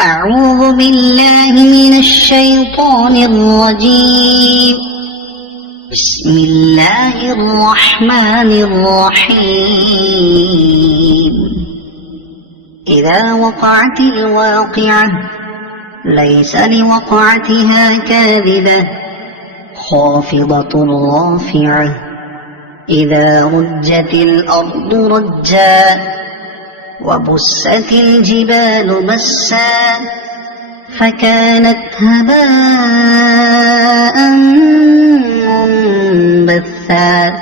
أعوذ بالله من الشيطان الرجيم. بسم الله الرحمن الرحيم. إذا وقعت الواقعة ليس لوقعتها كاذبة خافضة رافعة. إذا رجت الأرض رجا وبست الجبال بسا فكانت هباء منبثا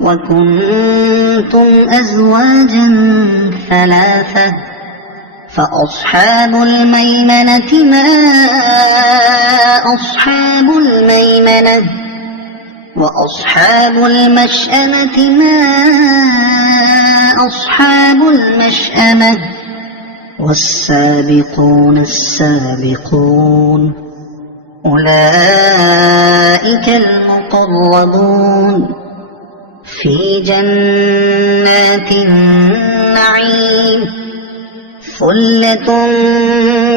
وكنتم أزواجا ثلاثة فأصحاب الميمنة ما أصحاب الميمنة وأصحاب المشأمة ما أصحاب المشأمة والسابقون السابقون أولئك المقربون في جنات النعيم. ثلة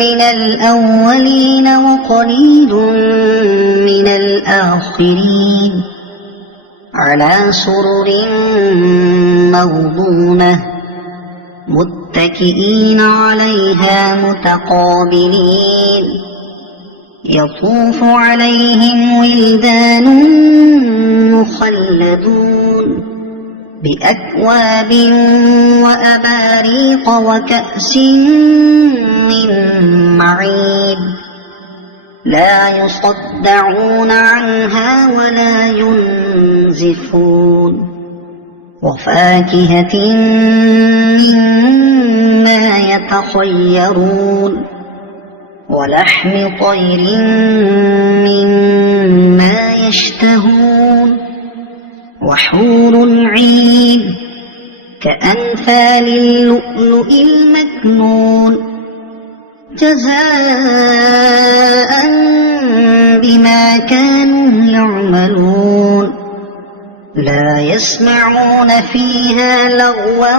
من الأولين وقليل من الآخرين على سرر موضونة متكئين عليها متقابلين. يطوف عليهم ولدان مخلدون بأكواب وأباريق وكأس من معين لا يصدعون عنها ولا ينزفون. وفاكهة مما يتخيرون ولحم طير مما يشتهون وحور عين كأمثال اللؤلؤ المكنون جزاء بما كانوا يعملون. لا يسمعون فيها لغوا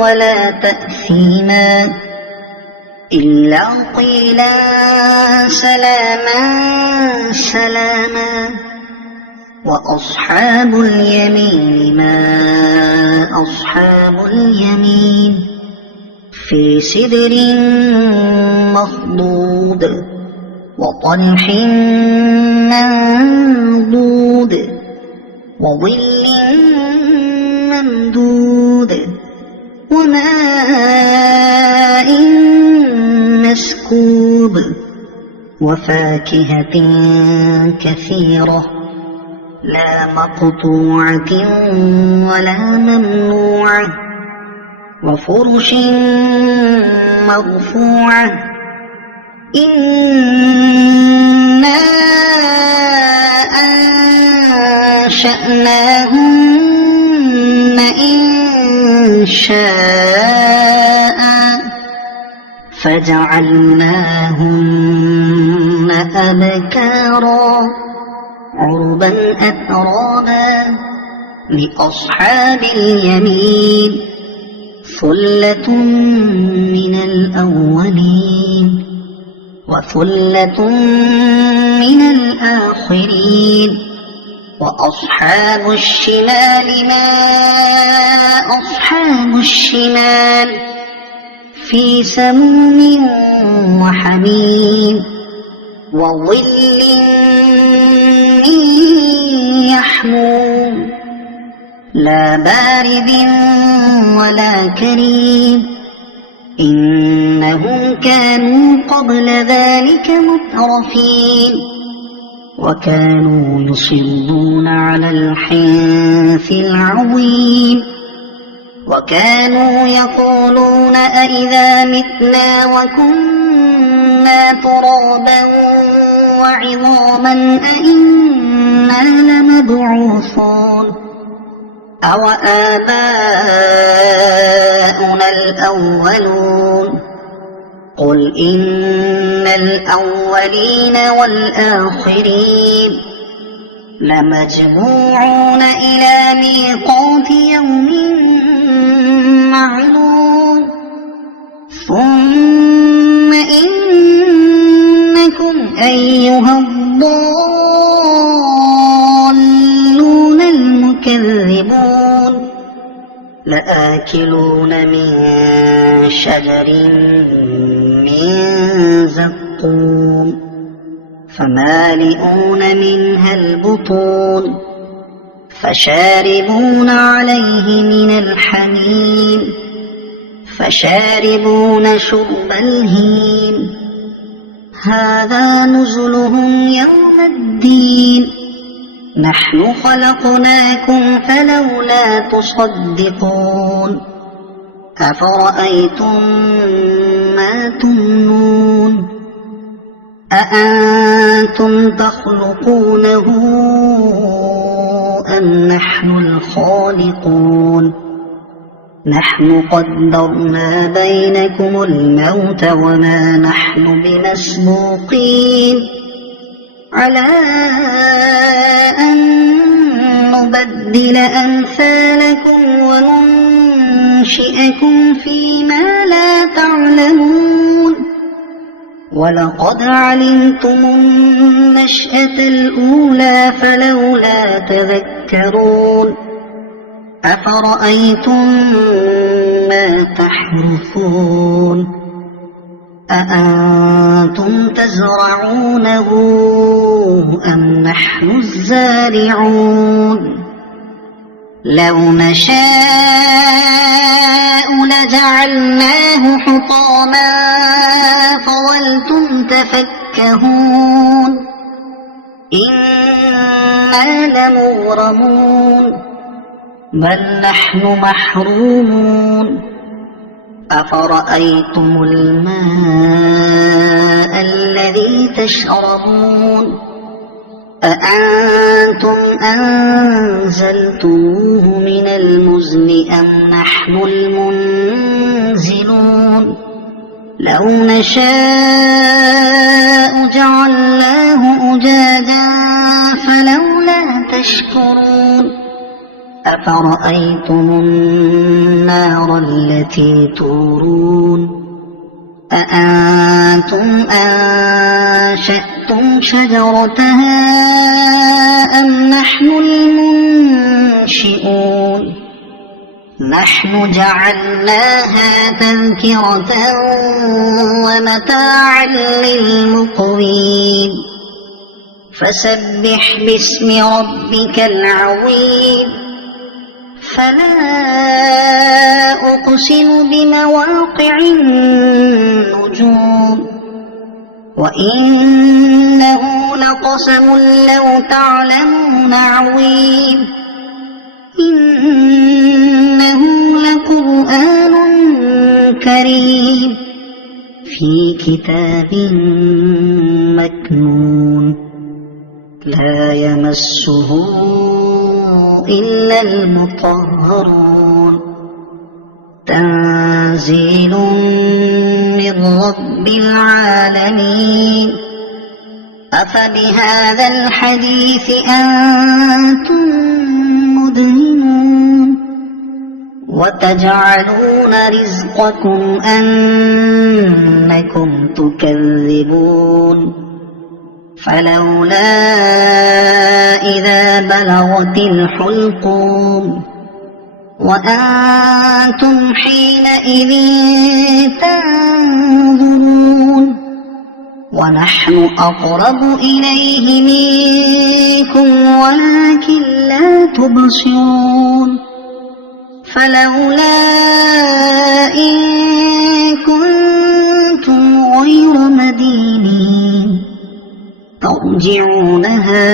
ولا تأثيما إلا قيلا سلاما سلاما. وأصحاب اليمين ما أصحاب اليمين في سدر مخضود وطلح منضود وظل ممدود وماء مسكوب وفاكهة كثيرة لا مقطوعة ولا ممنوعة وفرش مرفوعة. إنا أنشأناهن إنشاء فجعلناهن أبكارا عربا أترابا لأصحاب اليمين. ثلة من الأولين وثلة من الآخرين. وأصحاب الشمال ما أصحاب الشمال في سموم وحميم وظل من يحموم لا بارد ولا كريم. إنهم كانوا قبل ذلك مترفين وكانوا يصرون على الحنث العظيم وكانوا يقولون أئذا متنا وكنا ترابا وعظاما أئنا لمبعوثون أو آباؤنا الأولون. قل إن الأولين والآخرين لمجموعون إلى ميقات يوم معلوم ثم أيها الضالون المكذبون لآكلون من شجر من زقوم فمالئون منها البطون فشاربون عليه من الحميم فشاربون شرب الهيم هذا نزلهم يوم الدين نحن خلقناكم فلولا تصدقون أفرأيتم ما تمنون أأنتم تخلقونه أم نحن الخالقون نحن قدرنا بينكم الموت وما نحن بمسبوقين على أن نبدل أمثالكم وننشئكم فيما لا تعلمون ولقد علمتم النشأة الأولى فلولا تذكرون أفرأيتم ما تحرثون أأنتم تزرعونه أم نحن الزارعون لو نشاء لجعلناه حطاما فظلتم تفكهون إنا لمغرمون بل نحن محرومون أفرأيتم الماء الذي تشربون أأنتم أنزلتموه من المزن أم نحن المنزلون لو نشاء جعلناه أجاجا فلولا تشكرون أفرأيتم النار التي تورون أأنتم أنشأتم شجرتها أم نحن المنشئون نحن جعلناها تذكرة ومتاعا للمقوين فسبح باسم ربك العظيم فلا أقسم بمواقع النجوم وإنه لقسم لو تعلمون عظيم إنه لقرآن كريم في كتاب مكنون لا يمسه إلا المطهرون تنزيل من رب العالمين أفبهذا الحديث أنتم مدهنون وتجعلون رزقكم أنكم تكذبون فلولا إذا بلغت الحلقوم وأنتم حينئذ تنظرون ونحن أقرب إليه منكم ولكن لا تبصرون فلولا إن كنتم غير مدينين ترجعونها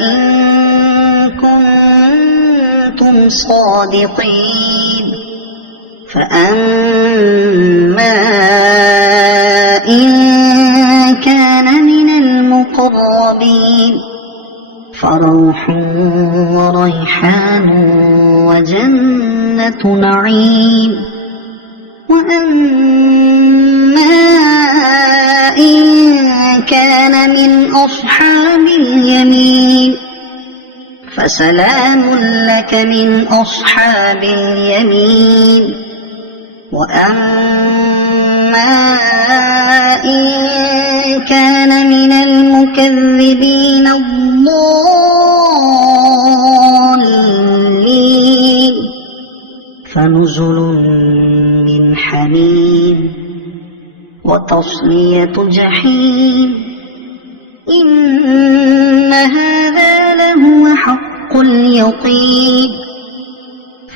إن كنتم صادقين فأما إن كان من المقربين فروح وريحان وجنة نعيم وأما إن كان من أصحاب اليمين فسلام لك من أصحاب اليمين وأما إن كان من المكذبين الضالين فنزل من حميم وتصلية جحيم إن هذا لهو حق اليقين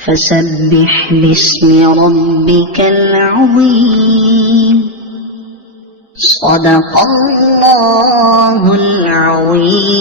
فسبح باسم ربك العظيم صدق الله العظيم.